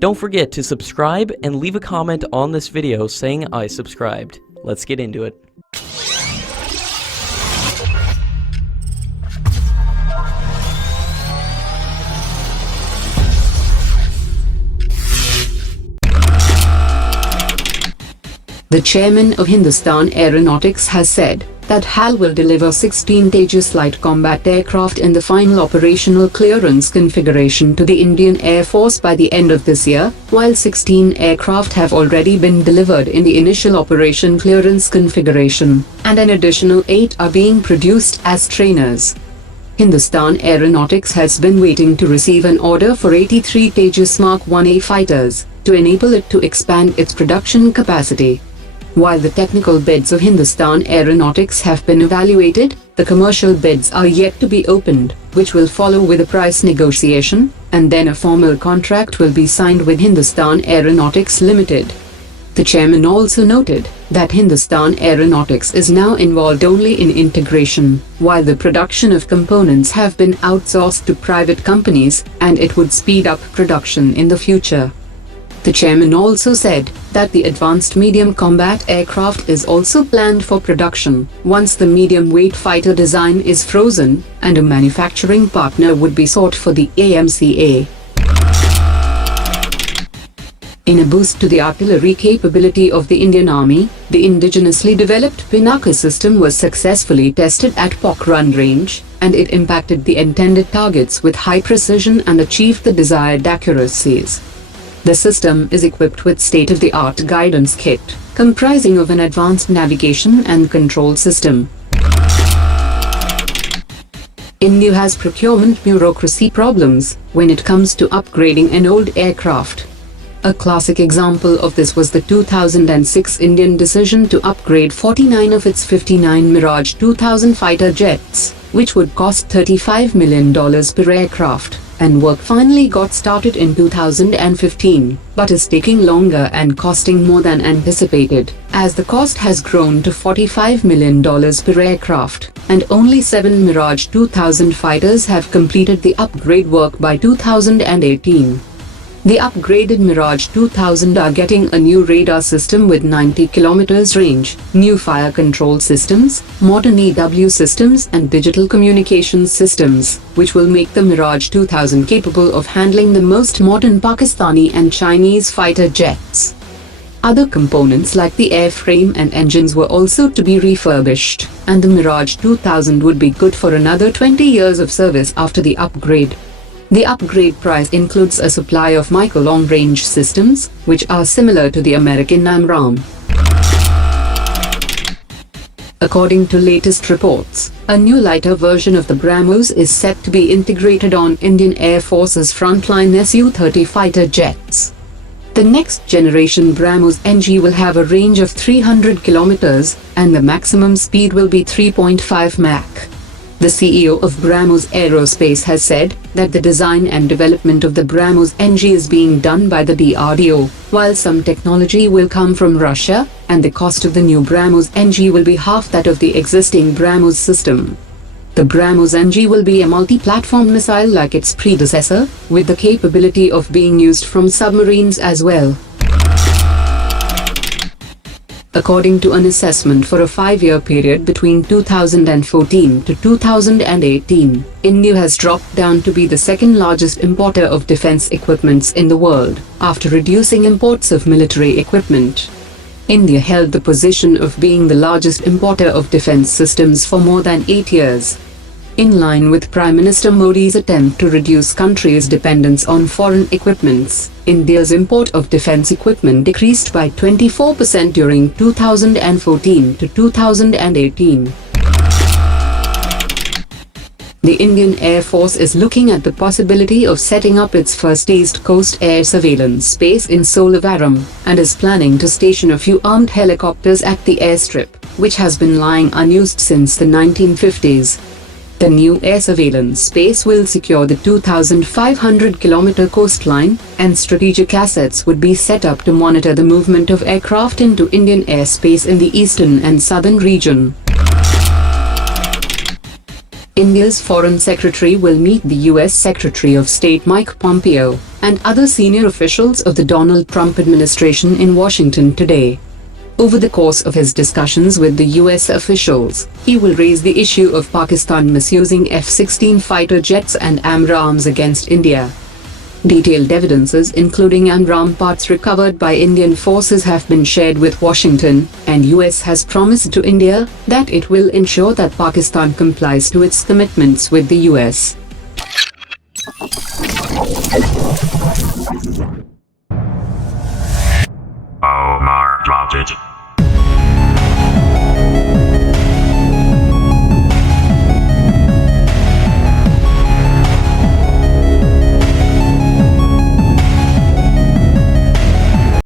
Don't forget to subscribe and leave a comment on this video saying I subscribed. Let's get into it. The chairman of Hindustan Aeronautics has said that HAL will deliver 16 Tejas light combat aircraft in the final operational clearance configuration to the Indian Air Force by the end of this year, while 16 aircraft have already been delivered in the initial operation clearance configuration, and an additional 8 are being produced as trainers. Hindustan Aeronautics has been waiting to receive an order for 83 Tejas Mark 1A fighters to enable it to expand its production capacity. While the technical bids of Hindustan Aeronautics have been evaluated, the commercial bids are yet to be opened, which will follow with a price negotiation, and then a formal contract will be signed with Hindustan Aeronautics Limited. The chairman also noted that Hindustan Aeronautics is now involved only in integration, while the production of components have been outsourced to private companies, and it would speed up production in the future. The chairman also said that the advanced medium combat aircraft is also planned for production once the medium-weight fighter design is frozen, and a manufacturing partner would be sought for the AMCA. In a boost to the artillery capability of the Indian Army, the indigenously developed Pinaka system was successfully tested at Pokhran range, and it impacted the intended targets with high precision and achieved the desired accuracies. The system is equipped with state-of-the-art guidance kit, comprising of an advanced navigation and control system. India has procurement bureaucracy problems when it comes to upgrading an old aircraft. A classic example of this was the 2006 Indian decision to upgrade 49 of its 59 Mirage-2000 fighter jets, which would cost $35 million per aircraft, and work finally got started in 2015, but is taking longer and costing more than anticipated, as the cost has grown to $45 million per aircraft, and only 7 Mirage-2000 fighters have completed the upgrade work by 2018. The upgraded Mirage-2000 are getting a new radar system with 90 km range, new fire control systems, modern EW systems and digital communications systems, which will make the Mirage-2000 capable of handling the most modern Pakistani and Chinese fighter jets. Other components like the airframe and engines were also to be refurbished, and the Mirage-2000 would be good for another 20 years of service after the upgrade. The upgrade price includes a supply of MICA long-range systems, which are similar to the American AMRAAM. According to latest reports, a new lighter version of the BrahMos is set to be integrated on Indian Air Force's frontline Su-30 fighter jets. The next generation BrahMos-NG will have a range of 300 km, and the maximum speed will be 3.5 Mach. The CEO of BrahMos Aerospace has said that the design and development of the BrahMos-NG is being done by the DRDO, while some technology will come from Russia, and the cost of the new BrahMos-NG will be half that of the existing BrahMos system. The BrahMos-NG will be a multi-platform missile like its predecessor, with the capability of being used from submarines as well. According to an assessment for a 5-year period between 2014 to 2018, India has dropped down to be the second largest importer of defense equipments in the world, after reducing imports of military equipment. India held the position of being the largest importer of defense systems for more than 8 years. In line with Prime Minister Modi's attempt to reduce country's dependence on foreign equipments, India's import of defense equipment decreased by 24% during 2014 to 2018. The Indian Air Force is looking at the possibility of setting up its first East Coast air surveillance base in Sholavaram, and is planning to station a few armed helicopters at the airstrip, which has been lying unused since the 1950s. The new air surveillance base will secure the 2,500-kilometer coastline, and strategic assets would be set up to monitor the movement of aircraft into Indian airspace in the eastern and southern region. India's Foreign Secretary will meet the US Secretary of State Mike Pompeo and other senior officials of the Donald Trump administration in Washington today. Over the course of his discussions with the US officials, he will raise the issue of Pakistan misusing F-16 fighter jets and AMRAAMs against India. Detailed evidences including AMRAAM parts recovered by Indian forces have been shared with Washington, and US has promised to India that it will ensure that Pakistan complies to its commitments with the US.